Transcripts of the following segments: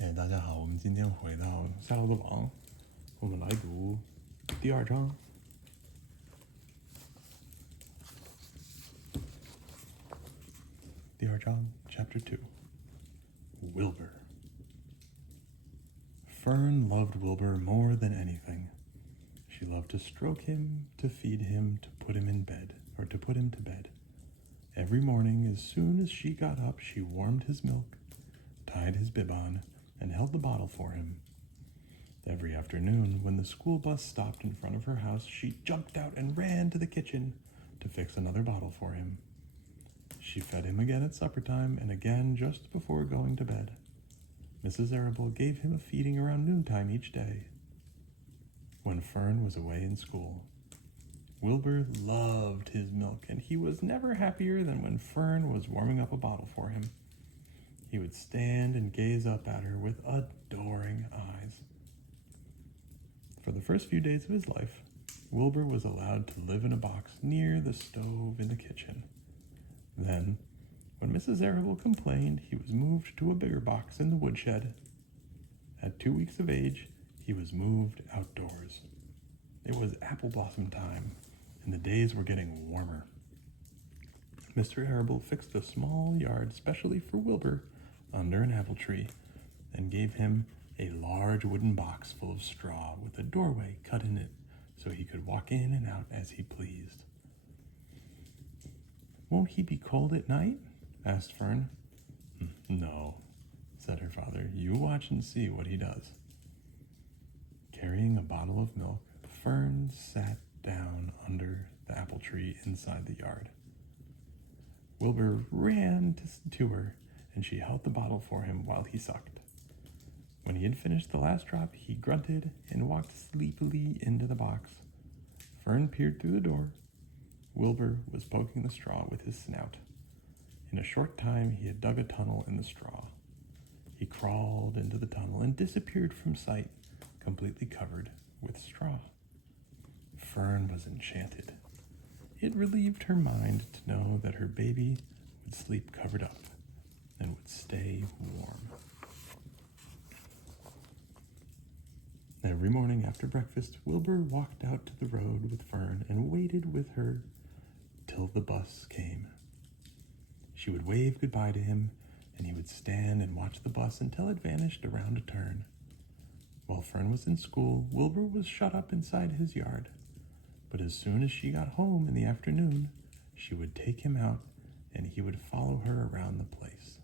大家好，我们今天回到夏洛的网，我们来读第二章。第二章 Chapter 2 Wilbur. Fern loved Wilbur more than anything. She loved to stroke him, to feed him, to put him to bed. Every morning, as soon as she got up, she warmed his milk, tied his bib on, and held the bottle for him. Every afternoon, when the school bus stopped in front of her house, she jumped out and ran to the kitchen to fix another bottle for him. She fed him again at supper time and again just before going to bed. Mrs. Arable gave him a feeding around noontime each day. When Fern was away in school, Wilbur loved his milk, and he was never happier than when Fern was warming up a bottle for him. He would stand and gaze up at her with adoring eyes. For the first few days of his life, Wilbur was allowed to live in a box near the stove in the kitchen. Then, when Mrs. Arable complained, he was moved to a bigger box in the woodshed. At 2 weeks of age, he was moved outdoors. It was apple blossom time, and the days were getting warmer. Mr. Arable fixed a small yard specially for Wilbur under an apple tree and gave him a large wooden box full of straw with a doorway cut in it so he could walk in and out as he pleased. "Won't he be cold at night?" asked Fern. "No," said her father. "You watch and see what he does." Carrying a bottle of milk, Fern sat down under the apple tree inside the yard. Wilbur ran to her, and she held the bottle for him while he sucked. When he had finished the last drop, he grunted and walked sleepily into the box. Fern peered through the door. Wilbur was poking the straw with his snout. In a short time, he had dug a tunnel in the straw. He crawled into the tunnel and disappeared from sight, completely covered with straw. Fern was enchanted. It relieved her mind to know that her baby would sleep covered up and would stay warm. Every morning after breakfast, Wilbur walked out to the road with Fern and waited with her till the bus came. She would wave goodbye to him, and he would stand and watch the bus until it vanished around a turn. While Fern was in school, Wilbur was shut up inside his yard. But as soon as she got home in the afternoon, she would take him out, and he would follow her around the place.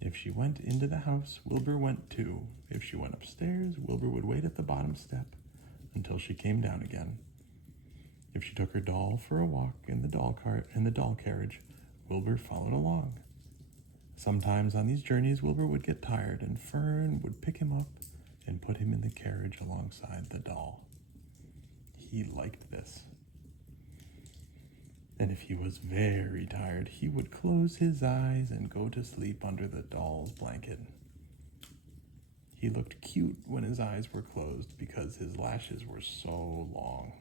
If she went into the house, Wilbur went too. If she went upstairs, Wilbur would wait at the bottom step until she came down again. If she took her doll for a walk in the doll carriage, Wilbur followed along. Sometimes on these journeys, Wilbur would get tired, and Fern would pick him up and put him in the carriage alongside the doll. He liked this. And if he was very tired, he would close his eyes and go to sleep under the doll's blanket. He looked cute when his eyes were closed because his lashes were so long.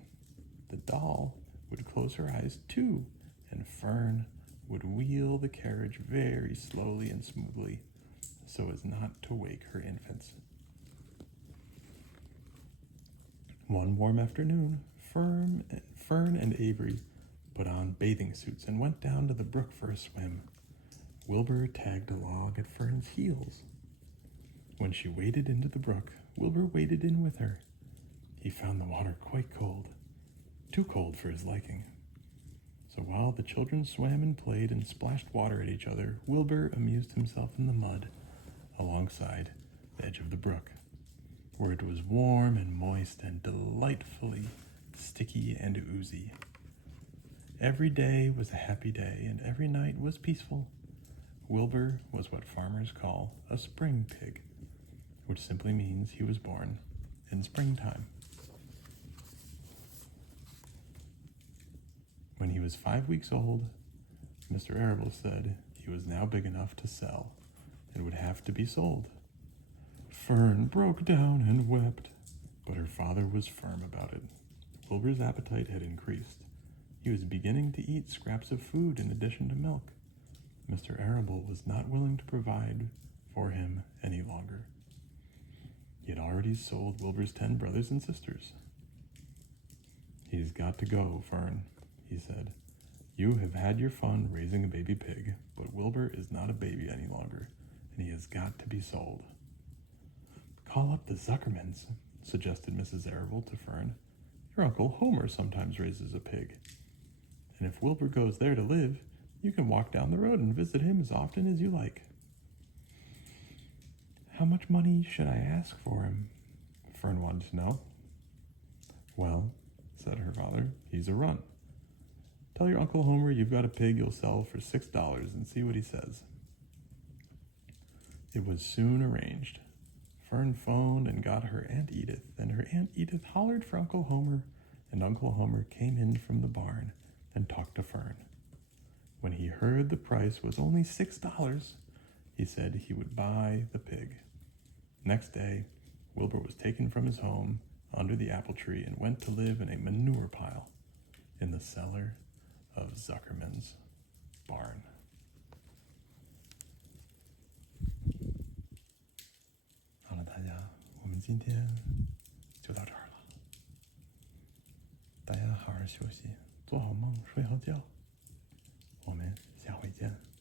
The doll would close her eyes too, and Fern would wheel the carriage very slowly and smoothly so as not to wake her infants. One warm afternoon, Fern and Avery put on bathing suits and went down to the brook for a swim. Wilbur tagged along at Fern's heels. When she waded into the brook, Wilbur waded in with her. He found the water quite cold, too cold for his liking. So while the children swam and played and splashed water at each other, Wilbur amused himself in the mud alongside the edge of the brook, where it was warm and moist and delightfully sticky and oozy. Every day was a happy day, and every night was peaceful. Wilbur was what farmers call a spring pig, which simply means he was born in springtime. When he was 5 weeks old, Mr. Arable said he was now big enough to sell and would have to be sold. Fern broke down and wept, but her father was firm about it. Wilbur's appetite had increased. He was beginning to eat scraps of food in addition to milk. Mr. Arable was not willing to provide for him any longer. He had already sold Wilbur's 10 brothers and sisters. He's got to go, Fern, he said. You have had your fun raising a baby pig, but Wilbur is not a baby any longer, and he has got to be sold. Call up the Zuckermans, suggested Mrs. Arable to Fern. Your Uncle Homer sometimes raises a pig. And if Wilbur goes there to live, you can walk down the road and visit him as often as you like. How much money should I ask for him? Fern wanted to know. Well, said her father, he's a run. Tell your Uncle Homer you've got a pig you'll sell for $6 and see what he says. It was soon arranged. Fern phoned and got her Aunt Edith, and her Aunt Edith hollered for Uncle Homer, and Uncle Homer came in from the barn and talked to Fern. When he heard the price was only $6, he said he would buy the pig. Next day, Wilbur was taken from his home under the apple tree and went to live in a manure pile in the cellar of Zuckerman's barn. 好了，大家，我们今天就到这儿了。大家好好休息，做好梦，睡好觉。我们下回见。